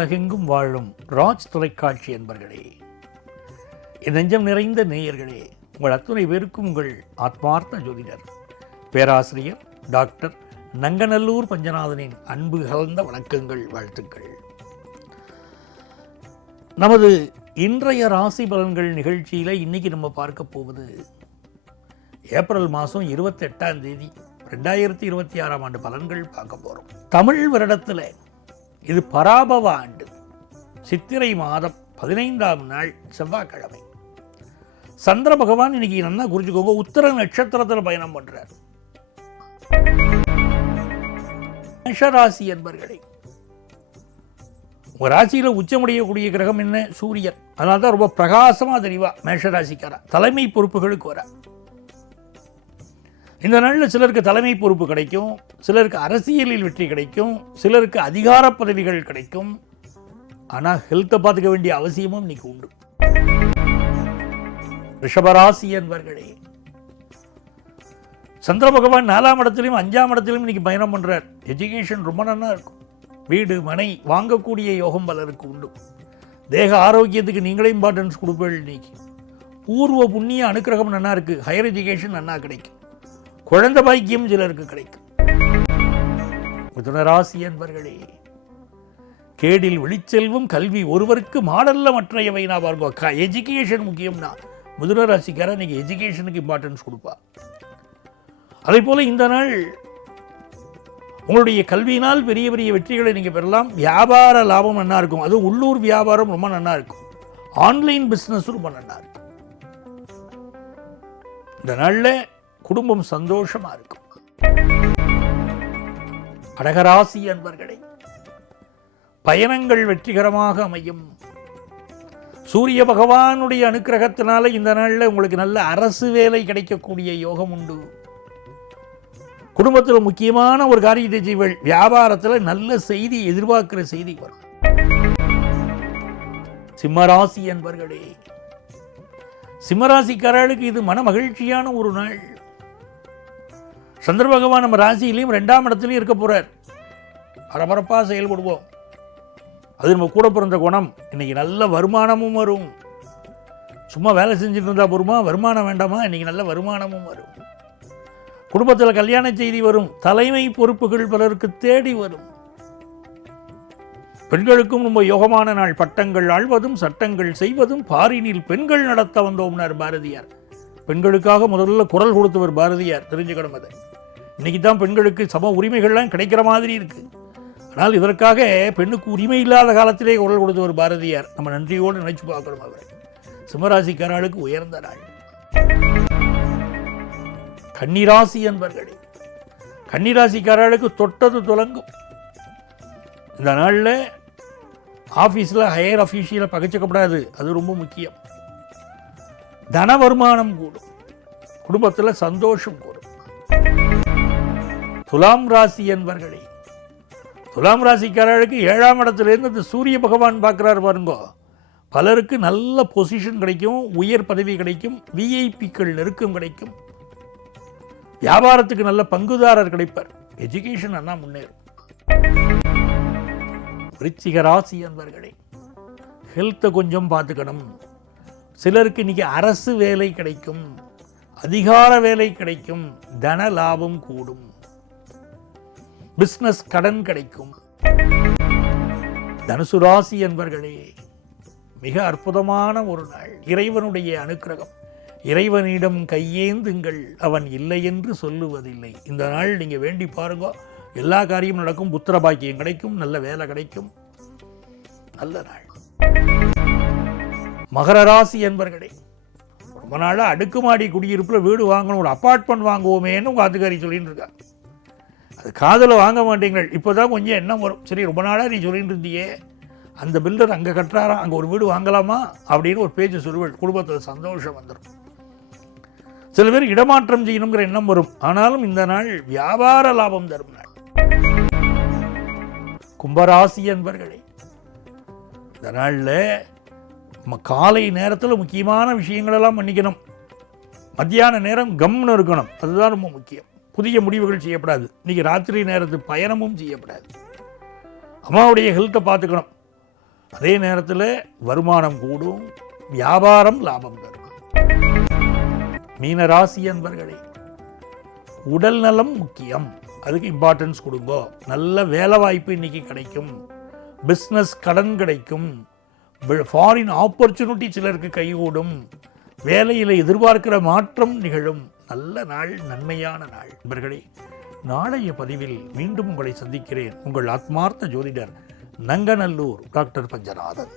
உலகெங்கும் வாழும் ராஜ் தொலைக்காட்சி என்பர்களே, என் நெஞ்சம் நிறைந்த நேயர்களே, உங்கள் அத்துணை பேருக்கும் உங்கள் ஆத்மார்த்த ஜோதிடர் பேராசிரியர் டாக்டர் நங்கநல்லூர் பஞ்சநாதனின் அன்பு கலந்த வணக்கங்கள், வாழ்த்துக்கள். நமது இன்றைய ராசி பலன்கள் நிகழ்ச்சியில் இன்னைக்கு நம்ம பார்க்க போவது ஏப்ரல் மாதம் 28ஆம் தேதி 2026ஆம் ஆண்டு பலன்கள் பார்க்க போகிறோம். தமிழ் வருடத்தில் இது பராபவ ஆண்டு, சித்திரை மாதம் 15ஆம் நாள் செவ்வாய்க்கிழமை. சந்திர பகவான் இன்னைக்கு நல்லா குறிச்சுக்கோங்க, உத்தர நட்சத்திரத்தில் பயணம் பண்றார். மேஷராசி என்பர்களே, உங்க ராசியில் உச்சமடையக்கூடிய கிரகம் என்ன? சூரியன். அதனால தான் ரொம்ப பிரகாசமா தெரியவா மேஷராசிக்காரா. தலைமை பொறுப்புகளுக்கு வர இந்த நாளில் சிலருக்கு தலைமை பொறுப்பு கிடைக்கும், சிலருக்கு அரசியலில் வெற்றி கிடைக்கும், சிலருக்கு அதிகார பதவிகள் கிடைக்கும். ஆனால் ஹெல்த்தை பார்த்துக்க வேண்டிய அவசியமும் இன்னைக்கு உண்டு. ரிஷபராசி என்பர்களே, சந்திர பகவான் 4ஆம் இடத்திலும் 5ஆம் இடத்திலும் இன்னைக்கு பயணம் பண்றார். எஜுகேஷன் ரொம்ப நல்லா இருக்கும். வீடு மனை வாங்கக்கூடிய யோகம் பலருக்கு உண்டு. தேக ஆரோக்கியத்துக்கு நீங்களே இம்பார்ட்டன்ஸ் கொடுப்பீர்கள். இன்னைக்கு பூர்வ புண்ணிய அனுக்கிரகம் நல்லா இருக்கு. ஹையர் எஜுகேஷன் நல்லா கிடைக்கும். குழந்தை பாக்கியம் சிலருக்கு கிடைக்கும். மிதுனராசி என்பர்களே, கேடில் வெளிச்செல்வம் கல்வி ஒருவருக்கு மாடல்ல மற்றையவை. நான் பாருங்க, எஜுகேஷன் முக்கியம்னா மிதுனராசிக்கார நீங்க எஜுகேஷனுக்கு இம்பார்ட்டன்ஸ் கொடுப்பா. அதே போல இந்த நாள் உங்களுடைய கல்வியினால் பெரிய பெரிய வெற்றிகளை நீங்க பெறலாம். வியாபார லாபம் நல்லா இருக்கும். அதுவும் உள்ளூர் வியாபாரம் ரொம்ப நல்லா இருக்கும். ஆன்லைன் பிசினஸ் ரொம்ப நல்லா இருக்கும். இந்த நாள்ல குடும்பம் சந்தோஷமா இருக்கும். கடகராசி அன்பர்களே, பயணங்கள் வெற்றிகரமாக அமையும். சூரிய பகவானுடைய அனுக்கிரகத்தினால இந்த நாளில் உங்களுக்கு நல்ல அரசு வேலை கிடைக்கக்கூடிய யோகம் உண்டு. குடும்பத்தில் முக்கியமான ஒரு காரியத்தை செய்வீர்கள். வியாபாரத்தில் நல்ல செய்தி, எதிர்பார்க்கிற செய்தி வரும். சிம்மராசி அன்பர்களே, சிம்மராசிக்காரர்களுக்கு இது மன மகிழ்ச்சியான ஒரு நாள். சந்திர பகவான் நம்ம ராசியிலையும் 2ஆம் இடத்துலையும் இருக்க போறார். பரபரப்பாக செயல்படுவோம். அது நம்ம கூட பிறந்த குணம். இன்னைக்கு நல்ல வருமானமும் வரும். சும்மா வேலை செஞ்சுட்டு இருந்தா போருமா? வருமானம் வேண்டாமா? இன்னைக்கு நல்ல வருமானமும் வரும். குடும்பத்தில் கல்யாண செய்தி வரும். தலைமை பொறுப்புகள் பலருக்கு தேடி வரும். பெண்களுக்கும் ரொம்ப யோகமான நாள். பட்டங்கள் ஆழ்வதும் சட்டங்கள் செய்வதும் பாரினில் பெண்கள் நடத்த வந்தோம்னார் பாரதியார். பெண்களுக்காக முதல்ல குரல் கொடுத்தவர் பாரதியார். தெரிஞ்சுக்கணும். அதை இன்னைக்கு தான் பெண்களுக்கு சம உரிமைகள்லாம் கிடைக்கிற மாதிரி இருக்கு. ஆனால் இதற்காக பெண்ணுக்கு உரிமை இல்லாத காலத்திலே குரல் கொடுத்தவர் பாரதியார். நம்ம நன்றியோடு நினைச்சு பார்க்கணும். அவர் சிம்மராசிக்காரர்களுக்கு உயர்ந்த நாள். கன்னிராசி என்பர்களே, கன்னிராசிக்காரர்களுக்கு தொட்டது துலங்கும். இந்த நாளில் ஆஃபீஸில் ஹையர் அஃபீஷியலை பகைச்சிக்கப்படாது. அது ரொம்ப முக்கியம். தன வருமானம் கூடும். குடும்பத்தில் சந்தோஷம் கூடும். துலாம் ராசி என்பர்களே, துலாம் ராசிக்காரர்களுக்கு 7ஆம் இடத்திலிருந்து சூரிய பகவான் பார்க்கிறார் பாருங்க. பலருக்கு நல்ல பொசிஷன் கிடைக்கும், உயர் பதவி கிடைக்கும், விஐபிக்கள் நெருக்கம் கிடைக்கும். வியாபாரத்துக்கு நல்ல பங்குதாரர் கிடைப்பார். எஜுகேஷன் அண்ணா முன்னேறும். விருச்சிக ராசி என்பர்களே, ஹெல்த்தை கொஞ்சம் பார்த்துக்கணும். சிலருக்கு இன்னைக்கு அரசு வேலை கிடைக்கும், அதிகார வேலை கிடைக்கும், தன லாபம் கூடும், பிசினஸ் கடன் கிடைக்கும். தனுசு ராசி என்பர்களே, மிக அற்புதமான ஒரு நாள். இறைவனுடைய அனுக்கிரகம். இறைவனிடம் கையேந்துங்கள், அவன் இல்லை என்று சொல்லுவதில்லை. இந்த நாள் நீங்க வேண்டி பாருங்க, எல்லா காரியமும் நடக்கும். புத்திர பாக்கியம் கிடைக்கும், நல்ல வேலை கிடைக்கும். நல்ல நாள். மகர ராசி என்பர்களே, ரொம்ப நாளா அடுக்குமாடி குடியிருப்புல வீடு வாங்கணும், ஒரு அப்பார்ட்மெண்ட் வாங்குவோமேன்னு உங்க ஆத்துக்காரி சொல்லிட்டு இருக்கா. அது காதல வாங்க மாட்டீங்கள். இப்போதான் கொஞ்சம் எண்ணம் வரும். சரி, ரொம்ப நாளா நீ சொல்லிட்டு இருந்தியே, அந்த பில்டர் அங்கே கட்டுறாரா, அங்கே ஒரு வீடு வாங்கலாமா அப்படின்னு ஒரு பேச்சு சொல்லுவேன். குடும்பத்தில் சந்தோஷம் வந்துடும். சில பேர் இடமாற்றம் செய்யணுங்கிற எண்ணம் வரும். ஆனாலும் இந்த நாள் வியாபார லாபம் தரும் நாள். கும்பராசி என்பர்களே, இந்த நாளில் நம்ம காலை நேரத்தில் முக்கியமான விஷயங்களெல்லாம் பண்ணிக்கணும். மத்தியான நேரம் கம்னு இருக்கணும். அதுதான் ரொம்ப முக்கியம். புதிய முடிவுகள் செய்யப்படாது. இன்றைக்கி ராத்திரி நேரத்து பயணமும் செய்யப்படாது. அம்மாவுடைய ஹெல்த்தை பார்த்துக்கணும். அதே நேரத்தில் வருமானம் கூடும், வியாபாரம் லாபம் தரும். மீனராசி அன்பர்களே, உடல் நலம் முக்கியம், அதுக்கு இம்பார்ட்டன்ஸ் கொடுங்க. நல்ல வேலை வாய்ப்பு இன்னைக்கு கிடைக்கும், பிஸ்னஸ் கடன் கிடைக்கும், ஃபாரின் ஆப்பர்ச்சுனிட்டி சிலருக்கு கைகூடும், வேலையில் எதிர்பார்க்கிற மாற்றம் நிகழும். நல்ல நாள், நன்மையான நாள். நண்பர்களே, நாளைய பதிவில் மீண்டும் உங்களை சந்திக்கிறேன். உங்கள் ஆத்மார்த்த ஜோதிடர் நங்கநல்லூர் டாக்டர் பஞ்சநாதன்.